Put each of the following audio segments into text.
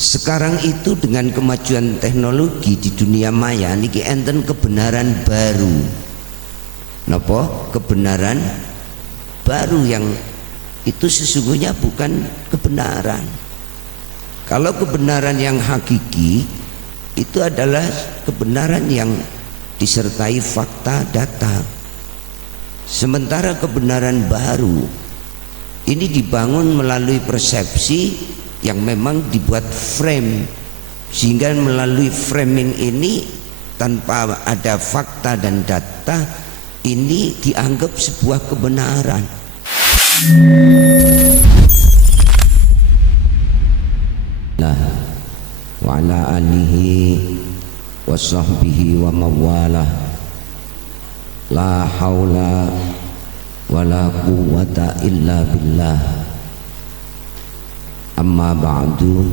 Sekarang itu dengan kemajuan teknologi di dunia maya niki enten kebenaran baru. Napa? Kebenaran baru yang itu sesungguhnya bukan kebenaran. Kalau kebenaran yang hakiki itu adalah kebenaran yang disertai fakta data. Sementara kebenaran baru ini dibangun melalui persepsi yang memang dibuat frame, sehingga melalui framing ini tanpa ada fakta dan data ini dianggap sebuah kebenaran. Wa ala alihi wa sahbihi wa mawalah, la haula wa la quwwata illa billah. Amma ba'du.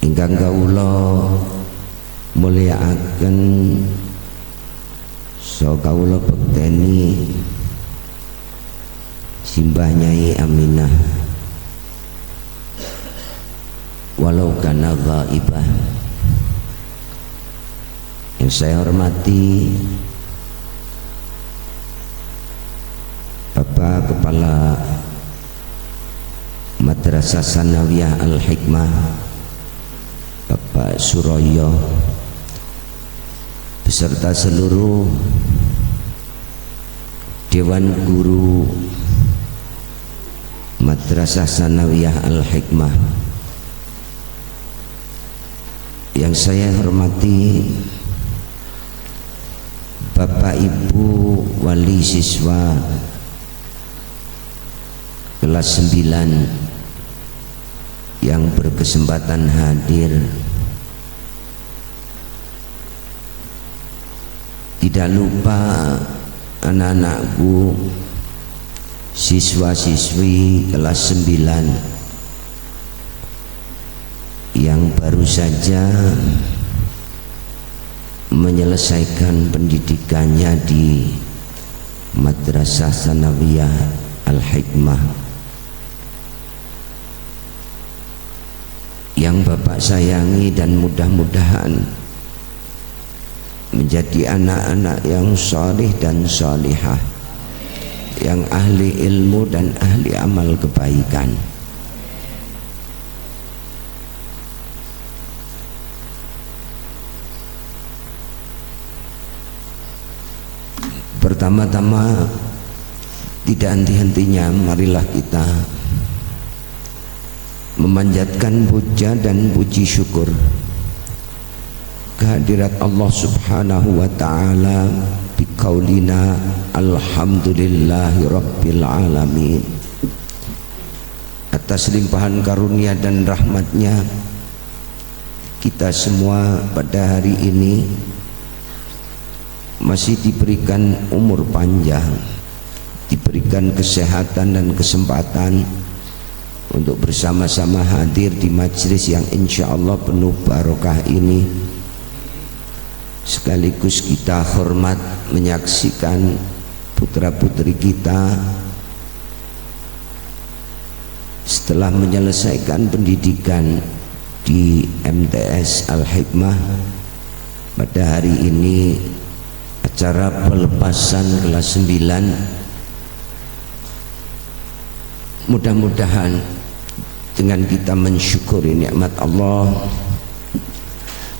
Ingkang kawula mulyakaken so kawula bekteni Simbah Nyai Aminah walau kana ghaibah. Yang saya hormati Bapak Kepala Madrasah Sanawiyah Al-Hikmah Bapak Suroyo beserta seluruh Dewan Guru Madrasah Sanawiyah Al-Hikmah. Yang saya hormati Bapak Ibu wali siswa kelas 9 yang berkesempatan hadir. Tidak lupa anak-anakku siswa-siswi kelas 9 yang baru saja menyelesaikan pendidikannya di Madrasah Sanawiyah Al-Hikmah. Yang Bapak sayangi dan mudah-mudahan menjadi anak-anak yang salih dan salihah, yang ahli ilmu dan ahli amal kebaikan. Pertama-tama tidak henti-hentinya marilah kita memanjatkan puja dan puji syukur kehadirat Allah Subhanahu wa ta'ala biqaulina alhamdulillahi rabbil alamin, atas limpahan karunia dan rahmatnya kita semua pada hari ini masih diberikan umur panjang, diberikan kesehatan dan kesempatan untuk bersama-sama hadir di majelis yang insya Allah penuh barokah ini. Sekaligus kita hormat menyaksikan putra-putri kita setelah menyelesaikan pendidikan di MTS Al-Hikmah. Pada hari ini acara pelepasan kelas 9, mudah-mudahan dengan kita mensyukuri nikmat Allah,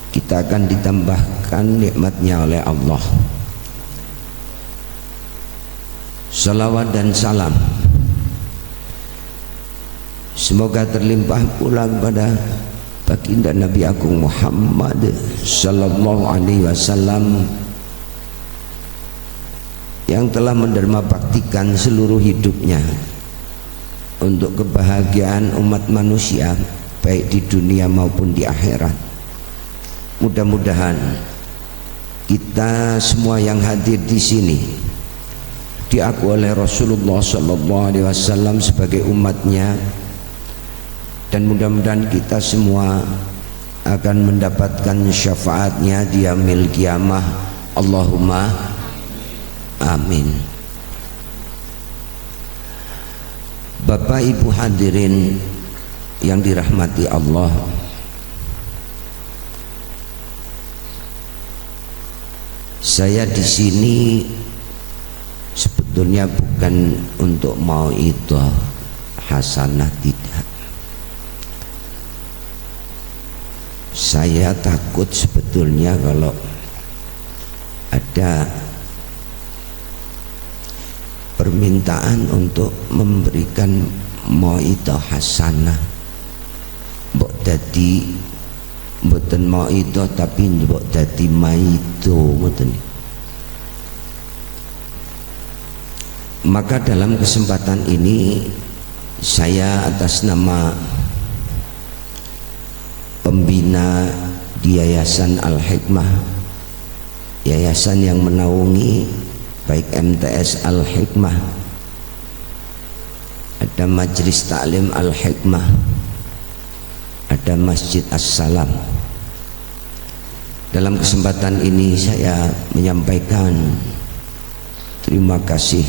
kita akan ditambahkan nikmatnya oleh Allah. Salawat dan salam semoga terlimpah pula kepada baginda Nabi Agung Muhammad sallallahu alaihi wasallam yang telah menderma baktikan seluruh hidupnya untuk kebahagiaan umat manusia baik di dunia maupun di akhirat. Mudah-mudahan kita semua yang hadir di sini diakui oleh Rasulullah sallallahu alaihi wasallam sebagai umatnya, dan mudah-mudahan kita semua akan mendapatkan syafaatnya di yaumil qiyamah. Allahumma amin. Bapak Ibu hadirin yang dirahmati Allah, saya di sini sebetulnya bukan untuk mauidhah hasanah, tidak. Saya takut sebetulnya kalau ada permintaan untuk memberikan mauidhah hasanah, mbok dadi mboten mauidhah tapi mbok dadi maido ngoten. Maka dalam kesempatan ini saya atas nama pembina di Yayasan Al-Hikmah, yayasan yang menaungi baik MTS Al-Hikmah, ada Majelis Taklim Al-Hikmah, ada Masjid As-Salam. Dalam kesempatan ini saya menyampaikan terima kasih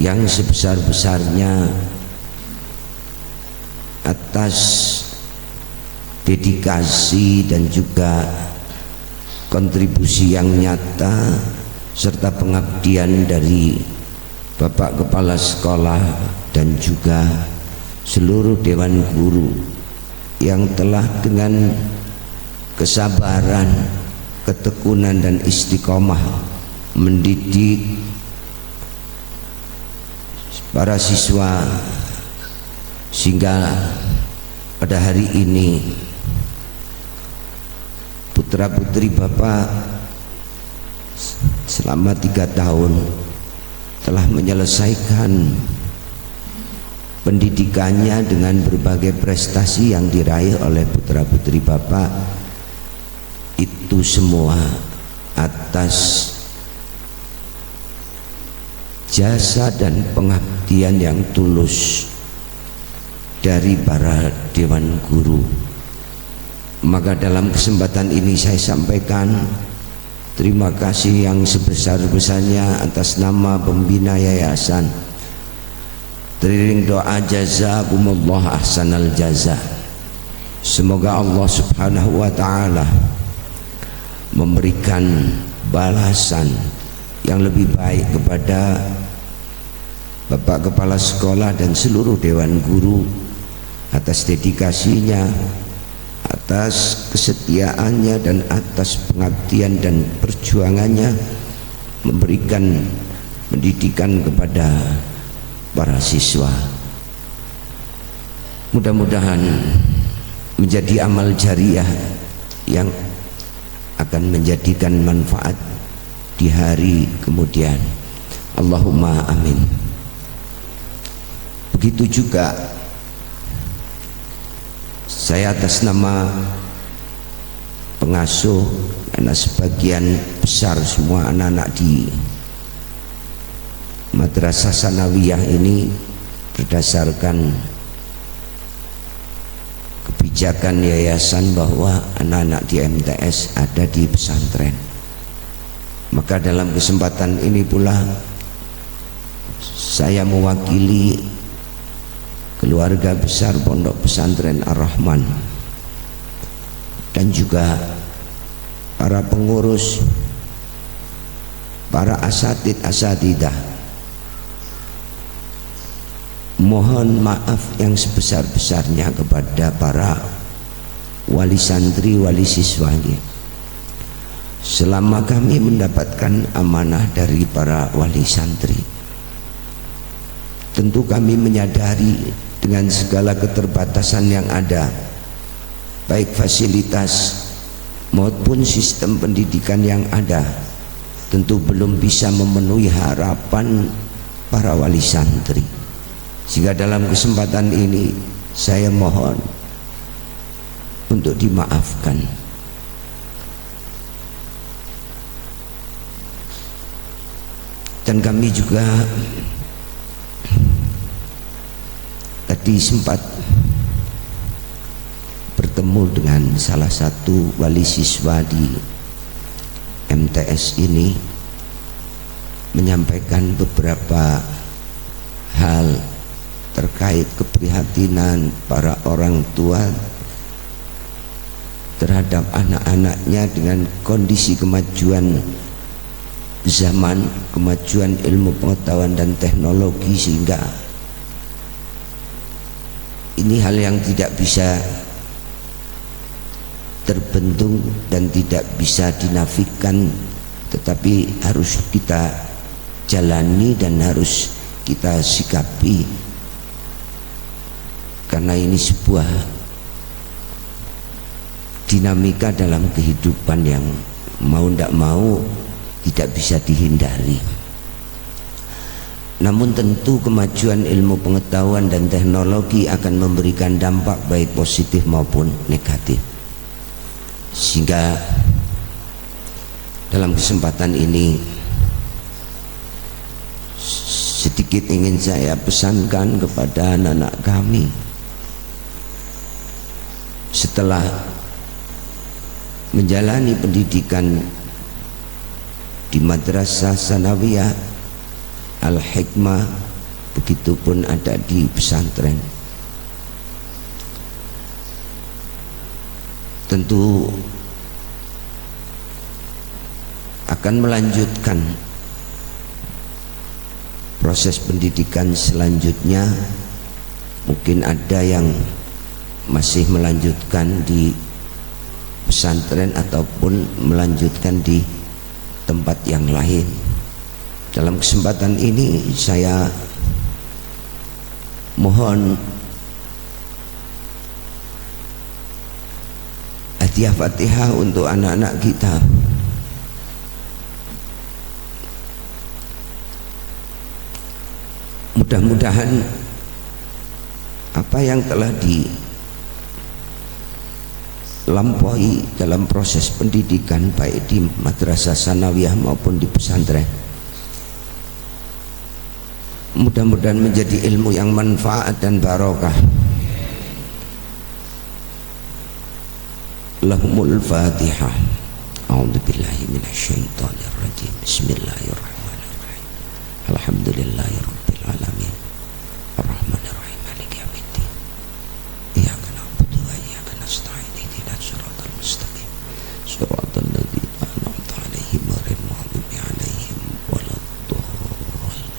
yang sebesar-besarnya atas dedikasi dan juga kontribusi yang nyata serta pengabdian dari Bapak Kepala Sekolah dan juga seluruh Dewan Guru yang telah dengan kesabaran, ketekunan dan istiqomah mendidik para siswa sehingga pada hari ini putra putri Bapak selama 3 tahun telah menyelesaikan pendidikannya dengan berbagai prestasi yang diraih oleh putra putri Bapak. Itu semua atas jasa dan pengabdian yang tulus dari para dewan guru. Maka dalam kesempatan ini saya sampaikan terima kasih yang sebesar-besarnya atas nama pembina yayasan. Teriring doa jazakumullah ahsanal jaza. Semoga Allah Subhanahu wa taala memberikan balasan yang lebih baik kepada Bapak Kepala Sekolah dan seluruh Dewan Guru atas dedikasinya, atas kesetiaannya dan atas pengabdian dan perjuangannya memberikan pendidikan kepada para siswa. Mudah-mudahan menjadi amal jariah yang akan menjadikan manfaat di hari kemudian. Allahumma amin. Begitu juga saya atas nama pengasuh, karena sebagian besar semua anak-anak di Madrasah Sanawiyah ini berdasarkan kebijakan yayasan bahwa anak-anak di MTS ada di pesantren. Maka dalam kesempatan ini pula saya mewakili keluarga besar Pondok Pesantren Ar-Rahman dan juga para pengurus, para asatidah, mohon maaf yang sebesar-besarnya kepada para wali santri, wali siswanya. Selama kami mendapatkan amanah dari para wali santri, tentu kami menyadari dengan segala keterbatasan yang ada, baik fasilitas maupun sistem pendidikan yang ada, tentu belum bisa memenuhi harapan para wali santri. Sehingga dalam kesempatan ini saya mohon untuk dimaafkan. Dan kami juga tadi sempat bertemu dengan salah satu wali siswa di MTS ini, menyampaikan beberapa hal terkait keprihatinan para orang tua terhadap anak-anaknya dengan kondisi kemajuan zaman, kemajuan ilmu pengetahuan dan teknologi, sehingga ini hal yang tidak bisa terbendung dan tidak bisa dinafikan, tetapi harus kita jalani dan harus kita sikapi, karena ini sebuah dinamika dalam kehidupan yang mau tidak mau tidak bisa dihindari. Namun tentu kemajuan ilmu pengetahuan dan teknologi akan memberikan dampak baik positif maupun negatif, sehingga dalam kesempatan ini sedikit ingin saya pesankan kepada anak-anak kami. Setelah menjalani pendidikan di Madrasah Sanawiyah Al-Hikmah, begitupun ada di pesantren, tentu akan melanjutkan proses pendidikan selanjutnya. Mungkin ada yang masih melanjutkan di pesantren ataupun melanjutkan di tempat yang lain. Dalam kesempatan ini saya mohon hadiah Fatihah untuk anak-anak kita. Mudah-mudahan apa yang telah dilampaui dalam proses pendidikan baik di Madrasah Sanawiyah maupun di pesantren, mudah-mudahan menjadi ilmu yang manfaat dan barokah. Lahumul Fatihah. A'udzubillahi minasyaitonirrajim. Bismillahirrahmanirrahim. Alhamdulillahirabbil alamin. Arrahmanirrahim. Maliki yaumiddin. Iyyaka na'budu wa iyyaka nasta'in. Ihdinas siratal mustaqim. Shiratal ladzina an'amta 'alaihim ghairil maghdubi 'alaihim waladdallin.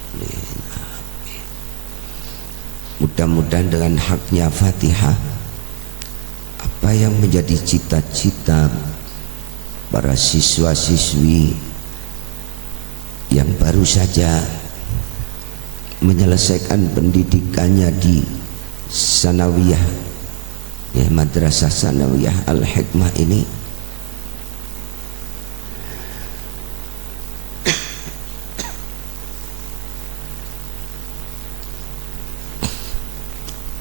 Mudah-mudahan dengan haknya Fatihah, apa yang menjadi cita-cita para siswa-siswi yang baru saja menyelesaikan pendidikannya di Sanawiyah, ya, Madrasah Sanawiyah Al-Hikmah ini,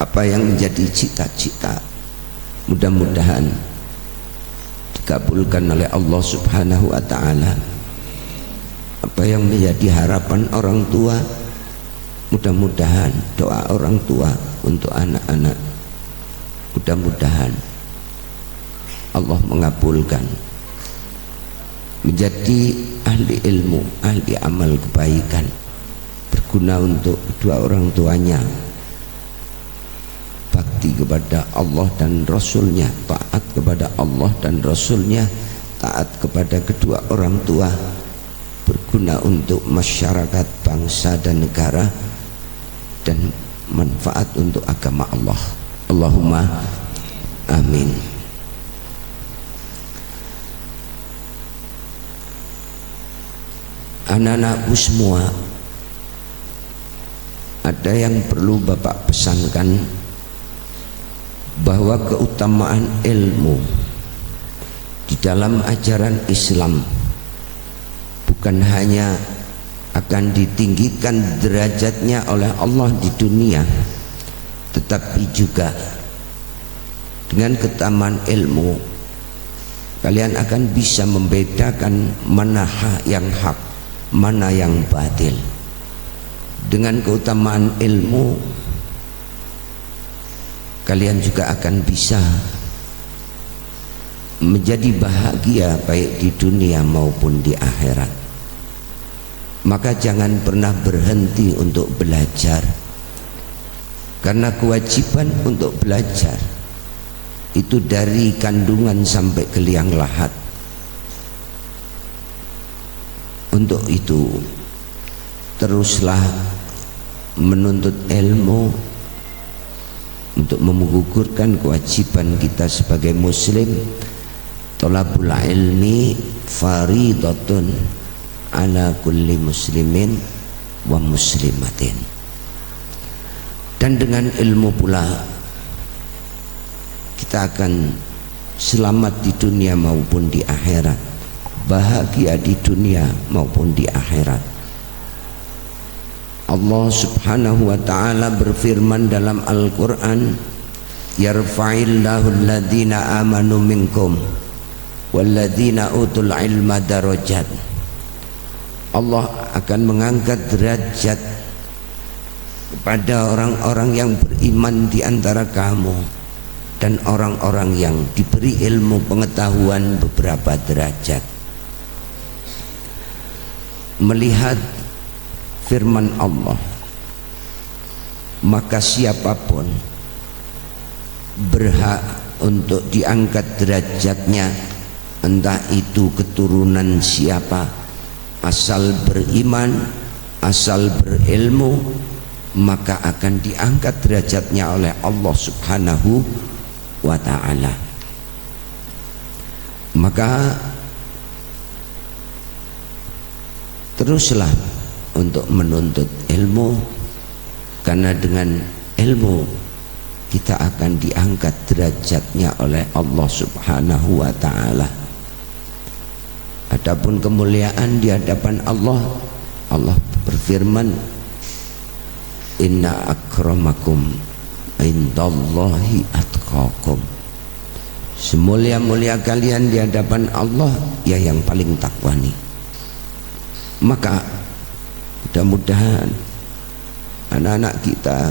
apa yang menjadi cita-cita mudah-mudahan dikabulkan oleh Allah Subhanahu wa ta'ala. Apa yang menjadi harapan orang tua, mudah-mudahan doa orang tua untuk anak-anak, mudah-mudahan Allah mengabulkan, menjadi ahli ilmu, ahli amal kebaikan, berguna untuk kedua orang tuanya, bakti kepada Allah dan Rasulnya, taat kepada Allah dan Rasulnya, taat kepada kedua orang tua, berguna untuk masyarakat, bangsa dan negara, dan manfaat untuk agama Allah. Allahumma amin. Anak-anakku semua, ada yang perlu Bapak pesankan, bahwa keutamaan ilmu di dalam ajaran Islam bukan hanya akan ditinggikan derajatnya oleh Allah di dunia, tetapi juga dengan keutamaan ilmu kalian akan bisa membedakan mana yang hak, mana yang batil. Dengan keutamaan ilmu kalian juga akan bisa menjadi bahagia baik di dunia maupun di akhirat. Maka jangan pernah berhenti untuk belajar, Karena kewajiban untuk belajar itu dari kandungan sampai ke liang lahat. Untuk itu teruslah menuntut ilmu untuk menggugurkan kewajiban kita sebagai muslim. Thalabul ilmi faridatun ala kulli muslimin wa muslimatin. Dan dengan ilmu pula kita akan selamat di dunia maupun di akhirat, bahagia di dunia maupun di akhirat. Allah subhanahu wa ta'ala berfirman dalam Al-Quran, yarfa'illahu alladhina amanu minkum walladhina utul ilma darajat. Allah akan mengangkat derajat kepada orang-orang yang beriman di antara kamu dan orang-orang yang diberi ilmu pengetahuan beberapa derajat. Melihat firman Allah, maka siapapun berhak untuk diangkat derajatnya, entah itu keturunan siapa, asal beriman, asal berilmu, maka akan diangkat derajatnya oleh Allah subhanahu wa ta'ala. Maka teruslah untuk menuntut ilmu, karena dengan ilmu kita akan diangkat derajatnya oleh Allah subhanahu wa ta'ala. Adapun kemuliaan di hadapan Allah, Allah berfirman, inna akramakum indallahi atqakum. Semulia-mulia kalian di hadapan Allah ya yang paling takwa nih. Maka mudah-mudahan anak-anak kita,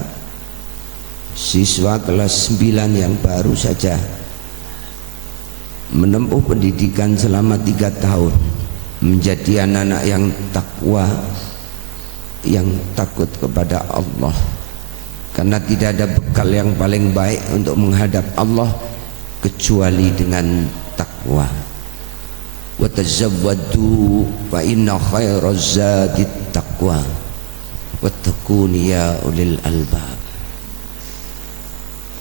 siswa kelas 9 yang baru saja menempuh pendidikan selama 3 tahun, menjadi anak-anak yang takwa, yang takut kepada Allah. Karena tidak ada bekal yang paling baik untuk menghadap Allah kecuali dengan takwa. Wa tazawwadu fa inna khairaz zadit taqwa wattaquni ya ulil albab.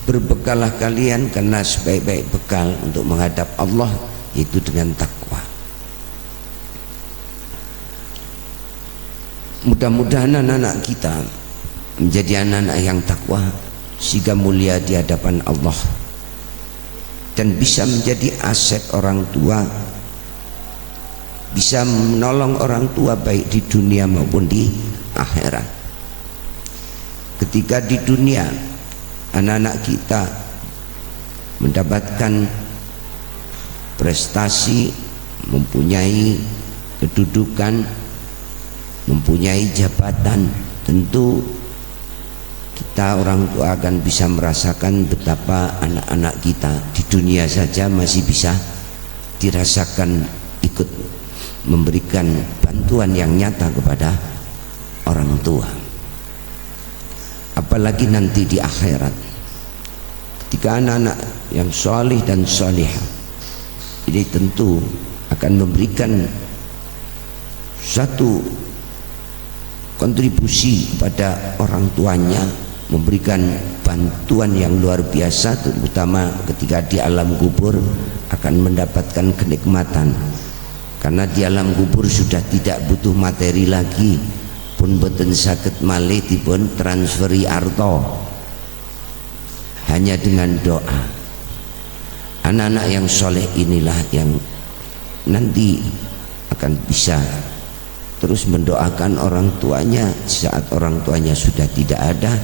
Berbekalah kalian karena sebaik-baik bekal untuk menghadap Allah yaitu dengan takwa. Mudah-mudahan anak-anak kita menjadi anak-anak yang takwa sehingga mulia di hadapan Allah dan bisa menjadi aset orang tua, bisa menolong orang tua baik di dunia maupun di akhirat. Ketika di dunia anak-anak kita mendapatkan prestasi, mempunyai kedudukan, mempunyai jabatan, tentu kita orang tua akan bisa merasakan betapa anak-anak kita di dunia saja masih bisa dirasakan ikut memberikan bantuan yang nyata kepada orang tua. Apalagi nanti di akhirat, ketika anak-anak yang solih dan solihah ini tentu akan memberikan satu kontribusi kepada orang tuanya, memberikan bantuan yang luar biasa, terutama ketika di alam kubur akan mendapatkan kenikmatan. Karena di alam kubur sudah tidak butuh materi lagi, pun boten saged malih dipun transferi arto, hanya dengan doa. Anak-anak yang soleh inilah yang nanti akan bisa terus mendoakan orang tuanya saat orang tuanya sudah tidak ada.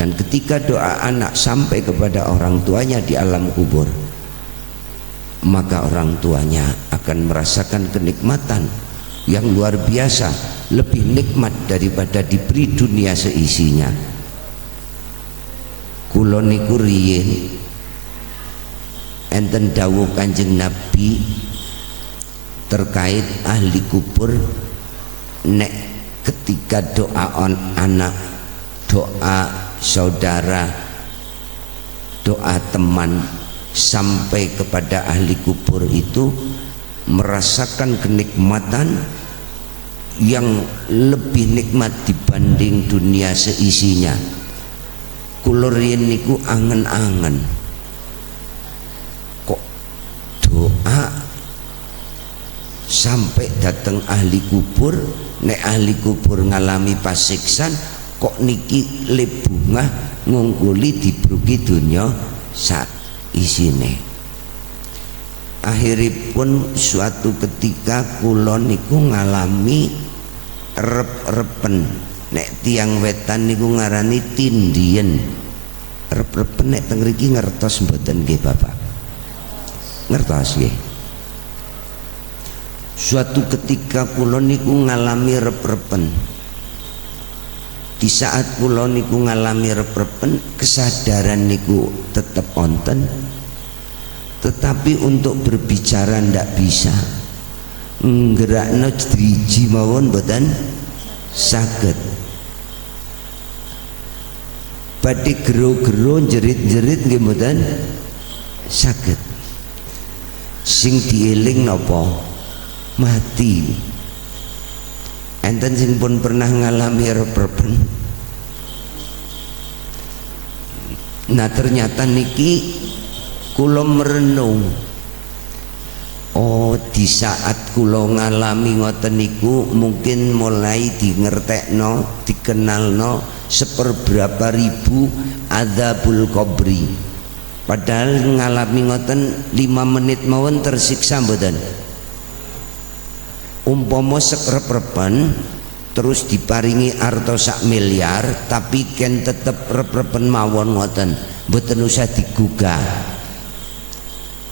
Dan ketika doa anak sampai kepada orang tuanya di alam kubur, maka orang tuanya akan merasakan kenikmatan yang luar biasa, lebih nikmat daripada diberi dunia seisinya. Kula niku riyin enten dawuh Kanjeng Nabi terkait ahli kubur, nek ketika doa on anak, doa saudara, doa teman sampai kepada ahli kubur itu merasakan kenikmatan yang lebih nikmat dibanding dunia seisinya. Kula riyen niku angen-angen kok doa sampai datang ahli kubur, nek ahli kubur ngalami pasiksan kok niki le bunga ngungkuli dibruki dunya sak isine. Akhiripun suatu ketika kula niku ngalami rep-repen, nek tiang wetan niku ngarani tindien. Rep-repen nek teng mriki ngertos mboten nggih Bapak? Ngertos nggih. Suatu ketika kula niku ngalami rep-repen. Di saat kula niku ngalami rep-repen, kesadaran niku tetep wonten, tetapi untuk berbicara ndak bisa. Nggerakno driji mawon mboten saged. Badhe gero-gero jerit-jerit nggih mboten saged. Sing dieling napa? Mati. Enten sing pun pernah ngalami rep-repen. Nah ternyata niki kula merenung, oh di saat kula ngalami ngoten niku mungkin mulai dingertekno, dikenalno seperberapa ribu adzabul qabri. Padahal ngalami ngoten 5 menit mawon tersiksa mboten. Umpama sekrep-repen terus diparingi arta sak miliar tapi ken tetep rep-repen mawon ngoten, mboten usah digugah.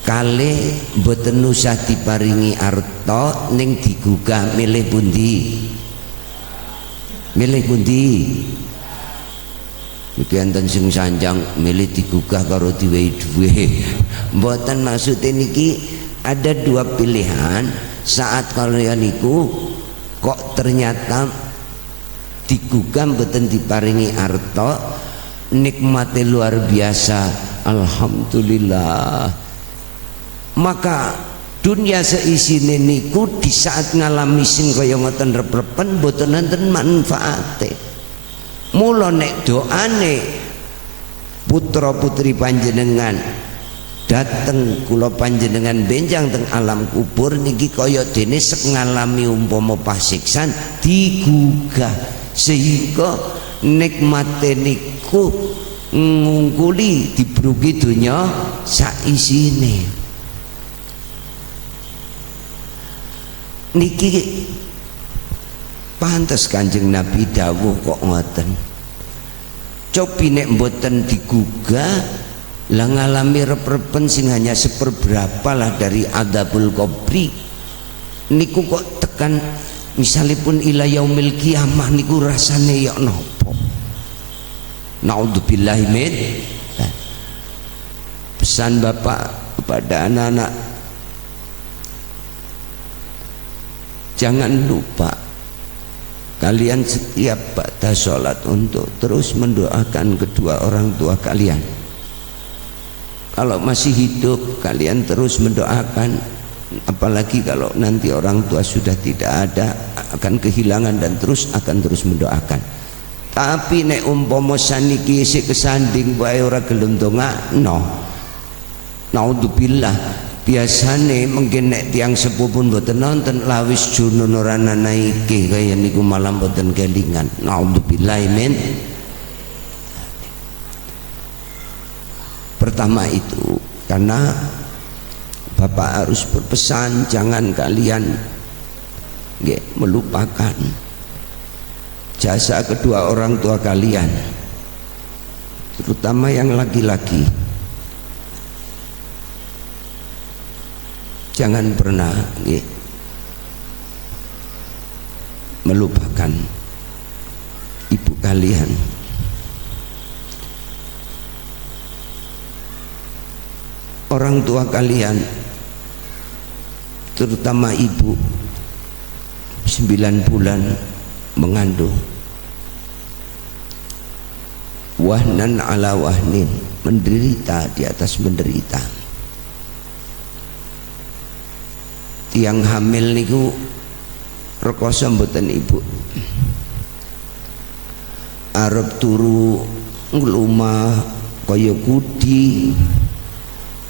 Kalih mboten usah diparingi arta ning digugah, milih pundi? Milih pundi? Iki enten sing sanjang milih digugah karo diwehi duwe. Mboten, maksudnya niki ada 2 pilihan. Saat kalian niku kok ternyata digugah mboten diparingi arta, nikmate luar biasa, alhamdulillah. Maka dunia seisine niku di saat ngalami sing kaya ngoten rep-repen mboten nenten manfaate. Mula nek doane putra putri panjenengan dateng kula panjenengan benjang teng alam kubur niki kaya dene sek ngalami umpama pasiksan digugah, sehingga nikmate niku ngungkuli dibruki donya sak isine. Niki pantes Kanjeng Nabi dawuh kok ngoten. Cobi nek mboten digugah lah ngalami rep-repen sing hanya seperberapa lah dari adzabul qabri niku kok tekan misalipun ila yaumil kiamah niku rasane ya napa. Naudzubillahi min. Pesan Bapak kepada anak-anak, jangan lupa kalian setiap ba'da sholat untuk terus mendoakan kedua orang tua kalian. Kalau masih hidup kalian terus mendoakan, apalagi kalau nanti orang tua sudah tidak ada, akan kehilangan dan akan terus mendoakan. Tapi nek umpama saniki isih kesanding wae ora gelem ndongakno, naudzubillah, biasane mungkin nek tiang sepuh pun mboten nonton lawis junun ora naiki kaya niku malah mboten kelingan. Naudzubillah min. Pertama itu karena Bapak harus berpesan jangan kalian melupakan jasa kedua orang tua kalian, terutama yang laki-laki. Jangan pernah melupakan ibu kalian. Orang tua kalian, terutama ibu 9 bulan mengandung, wahnan ala wahnin, menderita di atas menderita. Tiang hamil niku rekoso mboten ibu, arep turu nglumah kaya kudi,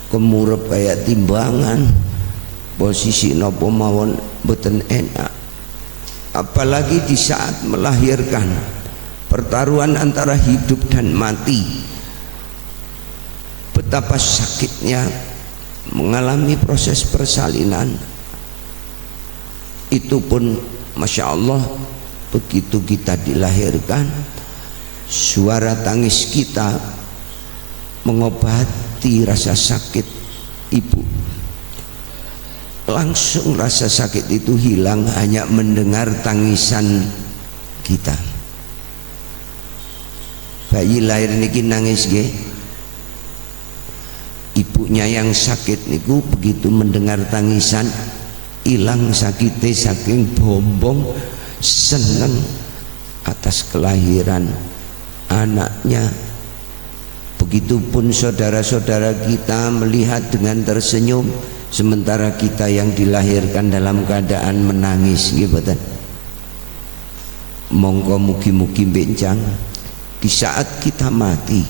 kemurep kayak timbangan, posisi napa mawon mboten enak. Apalagi di saat melahirkan, pertaruhan antara hidup dan mati, betapa sakitnya mengalami proses persalinan. Itu pun Masya Allah, begitu kita dilahirkan, suara tangis kita mengobati rasa sakit ibu. Langsung rasa sakit itu hilang hanya mendengar tangisan kita. Bayi lahir niki nangis nggih, ibunya yang sakit niku begitu mendengar tangisan, hilang sakitnya saking bombong seneng atas kelahiran anaknya. Begitupun saudara-saudara kita melihat dengan tersenyum, sementara kita yang dilahirkan dalam keadaan menangis gitu. Monggo mugi-mugi bencang di saat kita mati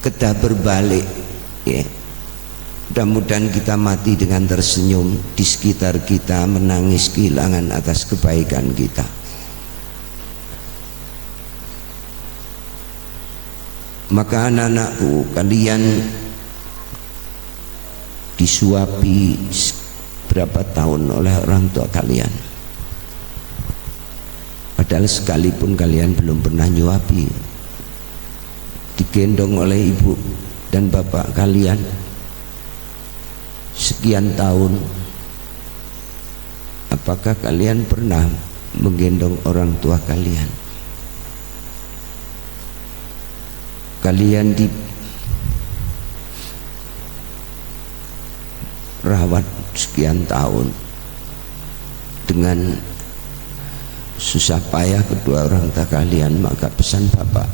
kedah berbalik ya. Mudah-mudahan kita mati dengan tersenyum, di sekitar kita menangis kehilangan atas kebaikan kita. Maka anak-anakku, kalian disuapi berapa tahun oleh orang tua kalian, padahal sekalipun kalian belum pernah nyuapi, digendong oleh ibu dan bapak kalian sekian tahun. Apakah kalian pernah menggendong orang tua kalian? Kalian dirawat sekian tahun dengan susah payah kedua orang tua kalian, maka pesan bapak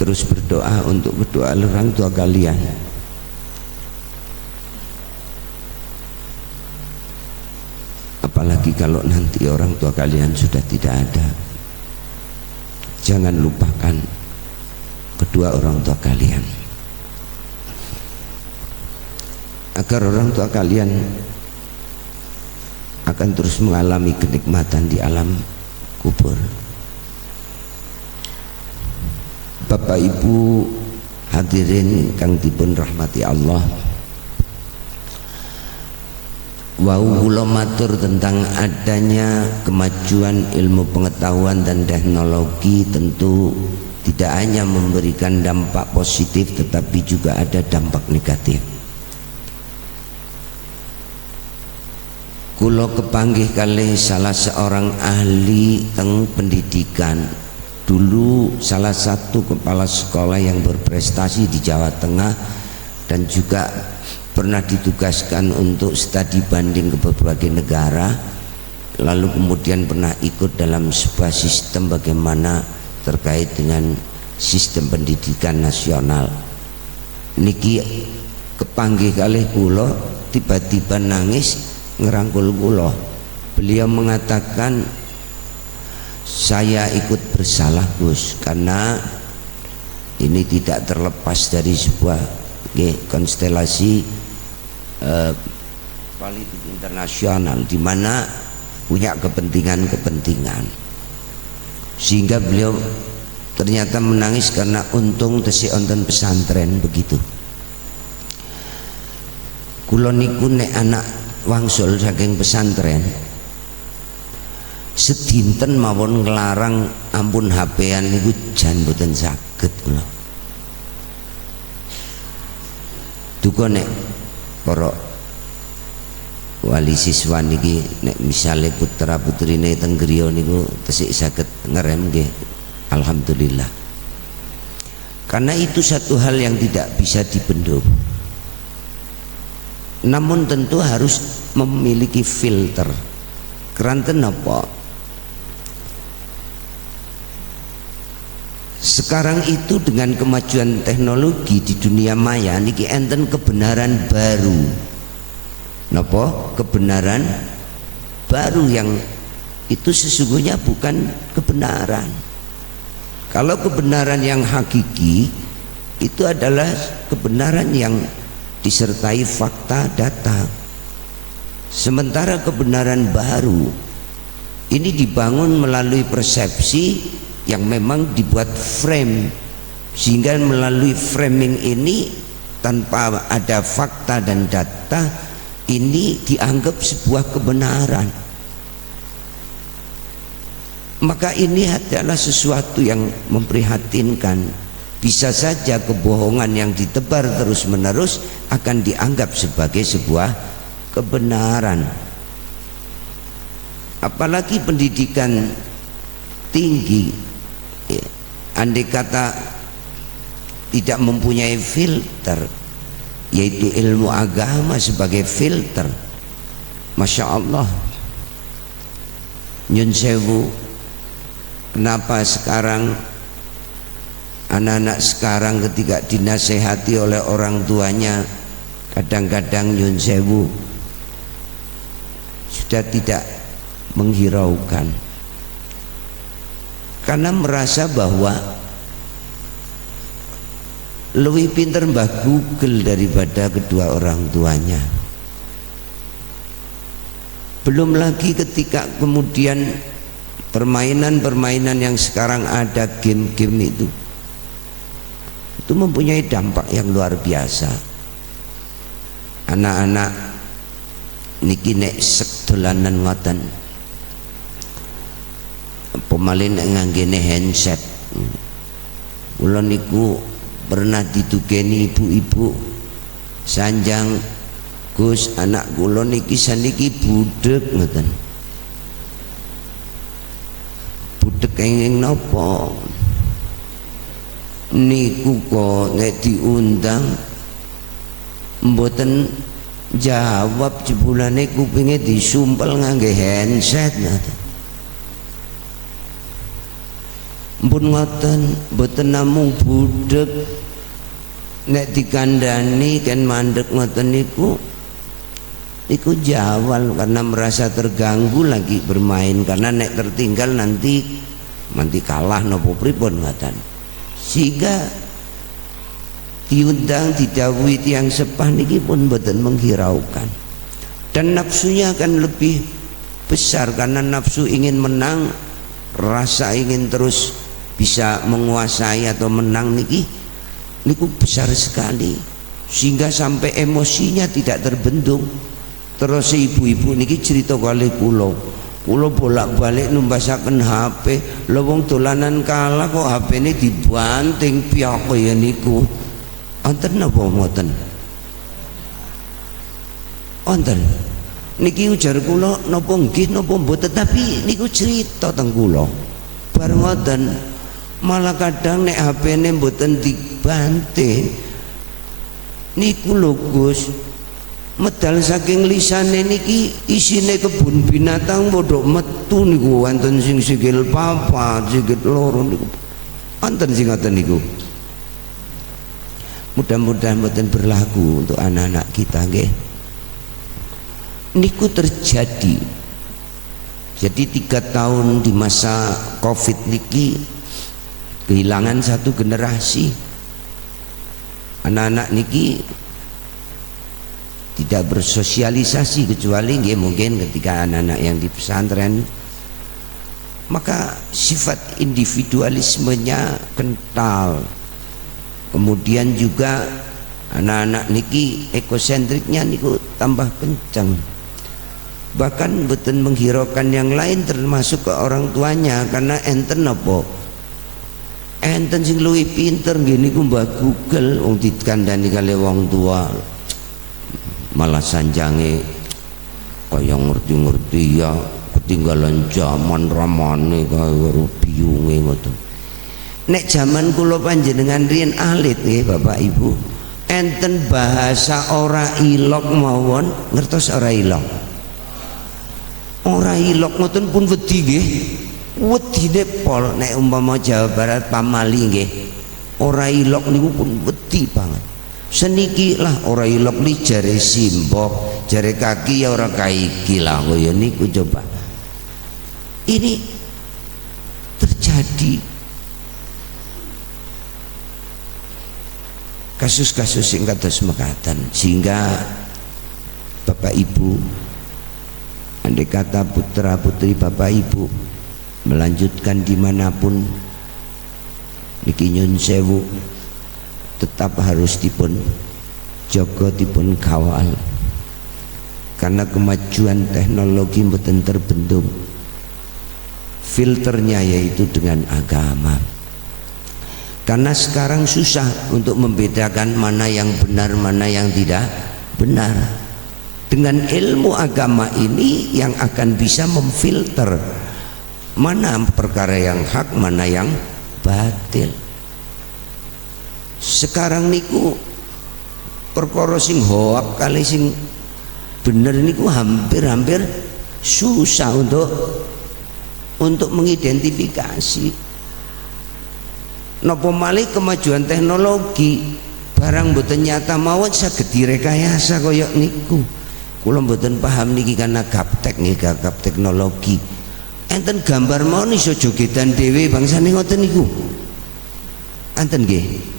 terus berdoa untuk kedua orang tua kalian. Apalagi kalau nanti orang tua kalian sudah tidak ada, jangan lupakan kedua orang tua kalian, agar orang tua kalian akan terus mengalami kenikmatan di alam kubur. Bapak Ibu hadirin kang dipun rahmati Allah, wau kula matur tentang adanya kemajuan ilmu pengetahuan dan teknologi tentu tidak hanya memberikan dampak positif tetapi juga ada dampak negatif. Kula kepanggih kalih salah seorang ahli teng pendidikan, dulu salah satu kepala sekolah yang berprestasi di Jawa Tengah, dan juga pernah ditugaskan untuk studi banding ke berbagai negara, lalu kemudian pernah ikut dalam sebuah sistem bagaimana terkait dengan sistem pendidikan nasional. Niki kepanggih kalih kula, tiba-tiba nangis ngerangkul kula. Beliau mengatakan, saya ikut bersalah Gus, karena ini tidak terlepas dari sebuah konstelasi politik internasional di mana punya kepentingan-kepentingan, sehingga beliau ternyata menangis karena untung tesih onten pesantren begitu. Kula niku nek anak wangsul saking pesantren, sedinten mawon nglarang ampun HP-an niku jan mboten saged kula. Duka nek para wali siswa niki nek misale putra putrine teng griya niku tesih saged ngerem nggih, alhamdulillah. Karena itu satu hal yang tidak bisa dibendung. Namun tentu harus memiliki filter. Keranten apa? Sekarang itu dengan kemajuan teknologi di dunia maya niki enten kebenaran baru. Napa? Kebenaran baru yang itu sesungguhnya bukan kebenaran. Kalau kebenaran yang hakiki itu adalah kebenaran yang disertai fakta data. Sementara kebenaran baru ini dibangun melalui persepsi yang memang dibuat frame, sehingga melalui framing ini tanpa ada fakta dan data ini dianggap sebuah kebenaran. Maka ini adalah sesuatu yang memprihatinkan. Bisa saja kebohongan yang ditebar terus menerus akan dianggap sebagai sebuah kebenaran. Apalagi pendidikan tinggi, andai kata tidak mempunyai filter, yaitu ilmu agama sebagai filter, Masya Allah. Nyun sewu, kenapa sekarang anak-anak sekarang ketika dinasehati oleh orang tuanya kadang-kadang nyun sewu sudah tidak menghiraukan, karena merasa bahwa lebih pintar Mbah Google daripada kedua orang tuanya. Belum lagi ketika kemudian permainan-permainan yang sekarang ada, game-game itu mempunyai dampak yang luar biasa. Anak-anak niki nek sedolanan ngoten pemalin nganggene handset. Kula niku pernah ditugeni ibu-ibu sanjang, Gus, anak kula niki saniki budek ngoten. Budek kenging napa? Niku kok nek diundang mboten jawab, jebulane kupinge disumpel ngangge handset ngoten. Mpun ngoten, mboten namung budek, nek dikandani kan mandek ngoten niku jawal karena merasa terganggu lagi bermain, karena nek tertinggal nanti kalah napa pripun ngoten. Sehingga diundang didhawuhi tiyang sepah niki pun mboten menghiraukan, dan nafsunya akan lebih besar karena nafsu ingin menang, rasa ingin terus bisa menguasai atau menang niku besar sekali, sehingga sampai emosinya tidak terbendung. Terus ibu-ibu niki cerita kali kula bolak-balik numbasaken HP, lha wong dolanan kalah kok HP-ne dibanting piyok kaya niku. Wonten napa mboten? Wonten. Niki ujar kula napa nggih napa mboten, tapi niku cerita teng kula. Bar ngoten malah kadang nek HP-ne mboten dibanting niku lho Gus, medal saking lisane niki isine kebun binatang bodho metu niku, wonten sing sikil papat, sikil loro niku. Wonten sing ngoten niku. Mudah-mudahan mboten berlaku untuk anak-anak kita nggih. Niku terjadi. Jadi 3 tahun di masa Covid niki kehilangan satu generasi. Anak-anak niki tidak bersosialisasi kecuali nggih mungkin ketika anak-anak yang di pesantren, maka sifat individualismenya kental. Kemudian juga anak-anak niki ekosentriknya niku tambah kencang. Bahkan mboten menghiraukan yang lain termasuk ke orang tuanya, karena enten apa? Enten sing luwih pinter nggih niku Mbah Google, wong dikandani kali wong tua malah sanjange kaya ngerti-ngerti ya, ketinggalan zaman ramane kaya biyunge ngoten. Nek zaman kula panjenengan riyen alit nggih Bapak Ibu, enten bahasa ora ilok mawon, ngertos ora ilok? Ora ilok ngoten pun wedi nggih. wedine pol nek umpama Jawa Barat pamali nggih ora ilok niku pun wedi banget. Seniki lah ora ilok li jare simbok, jare kaki ya ora kaiki lah kaya niku. Coba ini terjadi kasus-kasus yang kados mekaten, sehingga Bapak Ibu, andai kata putra putri Bapak Ibu melanjutkan dimanapun niki nyun sewu tetap harus dipun jaga, dipun kawal, karena kemajuan teknologi mboten terbendung. Filternya yaitu dengan agama, karena sekarang susah untuk membedakan mana yang benar mana yang tidak benar. Dengan ilmu agama ini yang akan bisa memfilter mana perkara yang hak mana yang batil. Sekarang niku perkara sing hoak kali sing bener niku hampir-hampir susah untuk mengidentifikasi. Napa malih kemajuan teknologi barang mboten nyata mawon saged direkayasa kaya niku. Kula mboten paham niki karena gaptek nggih, gap teknologi. Enten gambar mawon iso jogedan dhewe bangsane ngoten niku. Enten nggih.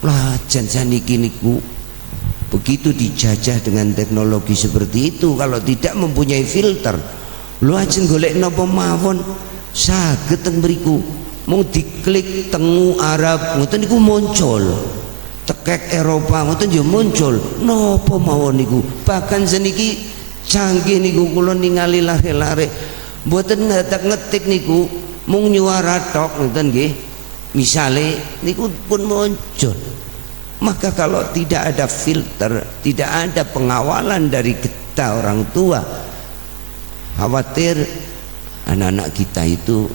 Lah jan niki niku begitu dijajah dengan teknologi seperti itu, kalau tidak mempunyai filter, lu ajeng golek napa mawon saged teng mriku. Mung diklik tengu Arab ngoten niku muncul, tekek Eropa ngoten ya muncul, napa mawon niku. Bahkan seniki canggih niku kula ningali lare-lare mboten ngetik niku, mung nyuara tok ngoten nggih. Misale niku pun muncul. Maka kalau tidak ada filter, tidak ada pengawalan dari kita orang tua, khawatir anak-anak kita itu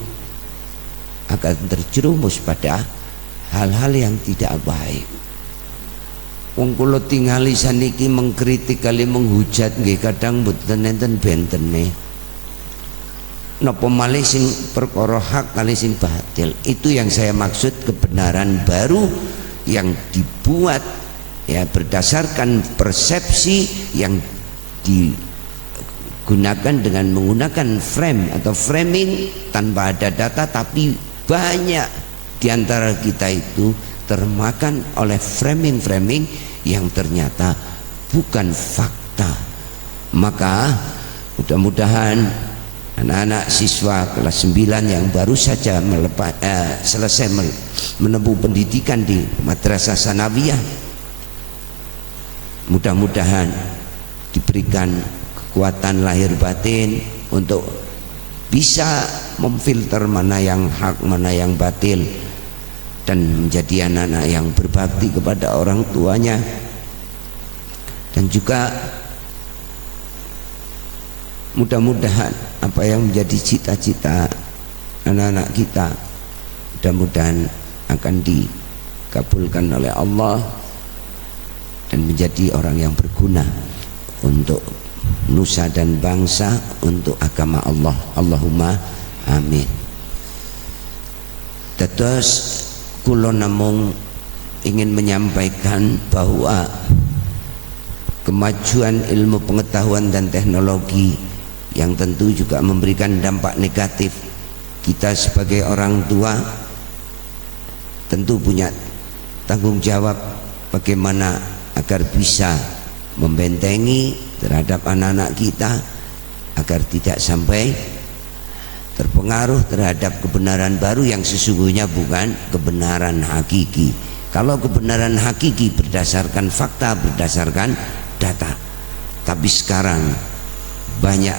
akan terjerumus pada hal-hal yang tidak baik. Wong kula tingali saniki mengkritik kali menghujat nggih kadang mboten enten bentene. Napa malih sing perkara hak kali sing batil. Itu yang saya maksud, kebenaran baru yang dibuat ya berdasarkan persepsi yang digunakan dengan menggunakan frame atau framing tanpa ada data, tapi banyak diantara kita itu termakan oleh framing-framing yang ternyata bukan fakta. Maka mudah-mudahan anak-anak siswa kelas 9 yang baru saja selesai menempuh pendidikan di Madrasah Sanawiyah, mudah-mudahan diberikan kekuatan lahir batin untuk bisa memfilter mana yang hak mana yang batil, dan menjadi anak-anak yang berbakti kepada orang tuanya. Dan juga mudah-mudahan apa yang menjadi cita-cita anak-anak kita mudah-mudahan akan dikabulkan oleh Allah dan menjadi orang yang berguna untuk nusa dan bangsa, untuk agama Allah. Allahumma amin. Terus kula namung ingin menyampaikan bahwa kemajuan ilmu pengetahuan dan teknologi yang tentu juga memberikan dampak negatif. Kita sebagai orang tua tentu punya tanggung jawab bagaimana agar bisa membentengi terhadap anak-anak kita agar tidak sampai terpengaruh terhadap kebenaran baru yang sesungguhnya bukan kebenaran hakiki. Kalau kebenaran hakiki berdasarkan fakta, berdasarkan data. Tapi sekarang banyak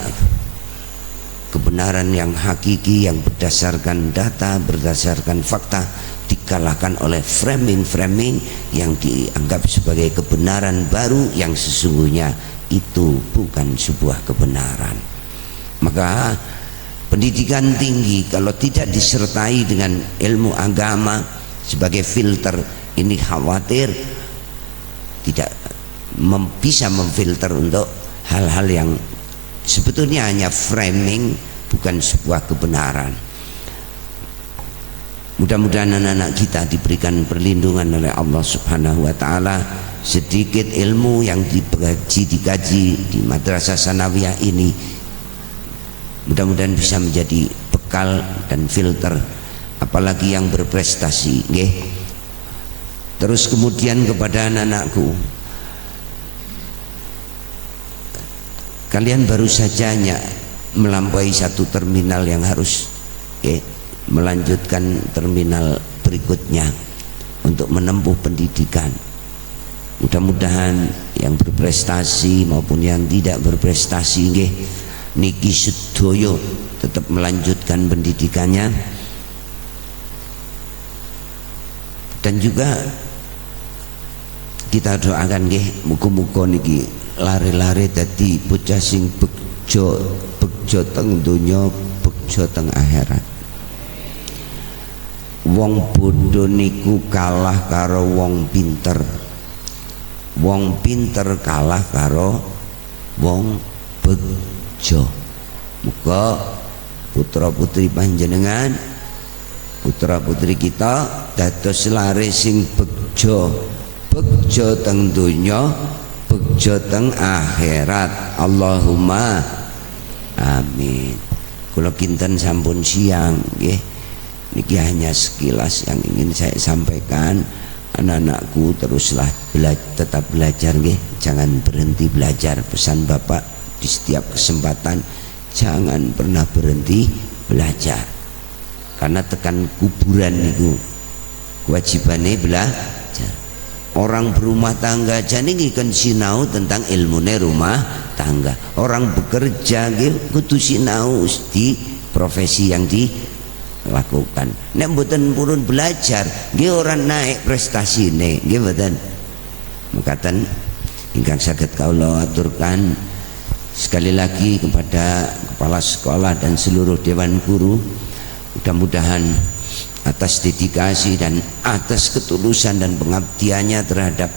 kebenaran yang hakiki yang berdasarkan data, berdasarkan fakta dikalahkan oleh framing-framing yang dianggap sebagai kebenaran baru yang sesungguhnya itu bukan sebuah kebenaran. Maka pendidikan tinggi kalau tidak disertai dengan ilmu agama sebagai filter, ini khawatir tidak bisa memfilter untuk hal-hal yang sebetulnya hanya framing bukan sebuah kebenaran. Mudah-mudahan anak-anak kita diberikan perlindungan oleh Allah Subhanahu wa taala. Sedikit ilmu yang dikaji di Madrasah Sanawiyah ini mudah-mudahan bisa menjadi bekal dan filter, apalagi yang berprestasi, nggih. Terus kemudian kepada anak-anakku, kalian baru saja melampaui satu terminal yang harus melanjutkan terminal berikutnya untuk menempuh pendidikan. Mudah-mudahan yang berprestasi maupun yang tidak berprestasi nggih niki sedaya tetap melanjutkan pendidikannya, dan juga kita doakan nggih muga-muga niki lare-lare dadi bocah sing bejo teng donya, bejo teng akhirat. Wong bodoh niku kalah karo wong pinter. Wong pinter kalah karo wong bejo. Muga putra putri panjenengan, putra putri kita dados lare sing bejo teng donya, bejo teng akhirat. Allahumma amin. Kula kinten sampun siang nggih. Niki hanya sekilas yang ingin saya sampaikan. Anak-anakku teruslah tetap belajar nggih, jangan berhenti belajar. Pesan Bapak di setiap kesempatan, jangan pernah berhenti belajar. Karena tekan kuburan niku kewajibannya belajar. Orang berumah tangga jane nggih kan sinau tentang ilmune rumah tangga. Orang bekerja nggih kudu sinau di profesi yang lakukan. Nek mboten purun belajar nggih ora naik prestasine, nggih mboten. Mekaten ingkang saged kula aturkan sekali lagi kepada kepala sekolah dan seluruh dewan guru, mudah-mudahan atas dedikasi dan atas ketulusan dan pengabdiannya terhadap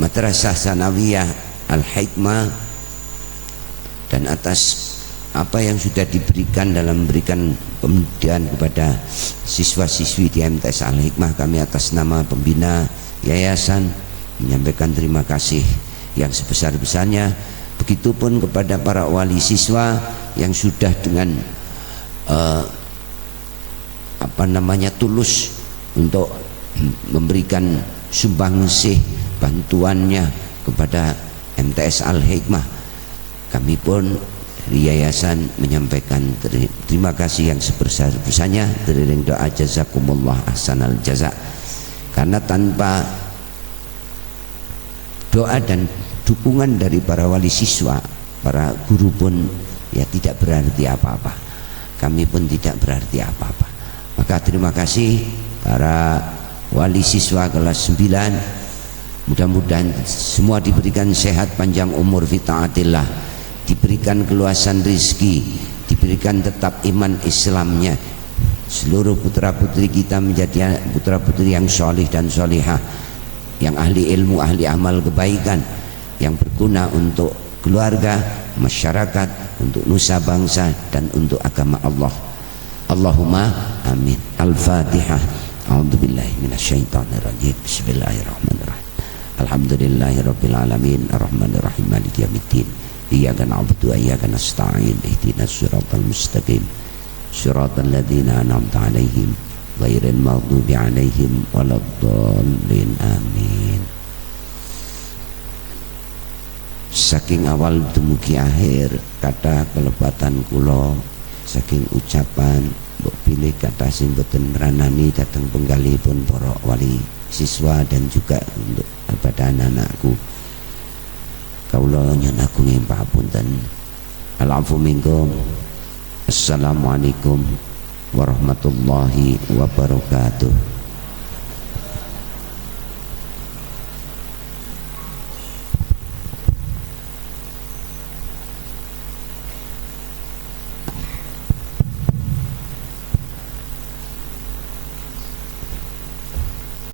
Madrasah Sanawiyah Al-Hikmah, dan atas apa yang sudah diberikan dalam memberikan pendidikan kepada siswa-siswi di MTS Al-Hikmah, kami atas nama pembina yayasan menyampaikan terima kasih yang sebesar-besarnya. Begitupun kepada para wali siswa yang sudah dengan tulus untuk memberikan sumbangsih bantuannya kepada MTS Al-Hikmah. Kami pun dari yayasan menyampaikan terima kasih yang sebesar-besarnya, teriring doa jazakumullah ahsanal jaza. Karena tanpa doa dan dukungan dari para wali siswa, para guru pun ya tidak berarti apa-apa. Kami pun tidak berarti apa-apa. Maka terima kasih para wali siswa kelas 9. Mudah-mudahan semua diberikan sehat panjang umur fi taatillah, diberikan keluasan rizki, diberikan tetap iman Islamnya. Seluruh putra putri kita menjadi putra putri yang solih dan solihah, yang ahli ilmu, ahli amal kebaikan, yang berguna untuk keluarga, masyarakat, untuk nusa bangsa, dan untuk agama Allah. Allahumma amin. Al-Fatihah. A'udzubillahi minasyaitonirrajim. Bismillahirrahmanirrahim. Alhamdulillahirabbil alamin, arrahmanirrahim, maliki yaumiddin. Iyyaka na'budu wa iyyaka nasta'in. Ihdinas siratal mustaqim. Siratal ladzina an'amta 'alaihim ghairil maghdubi 'alaihim waladdallin. Amin. Saking awal dumugi akhir kata kelebatan kula, saking ucapan mbok pilih kata sing boten meranani dateng penggalipun para wali siswa dan juga untuk kepada anak-anakku. Kaula nyuwun agung pamunten. Al-'afwu minkum. Assalamualaikum warahmatullahi wabarakatuh.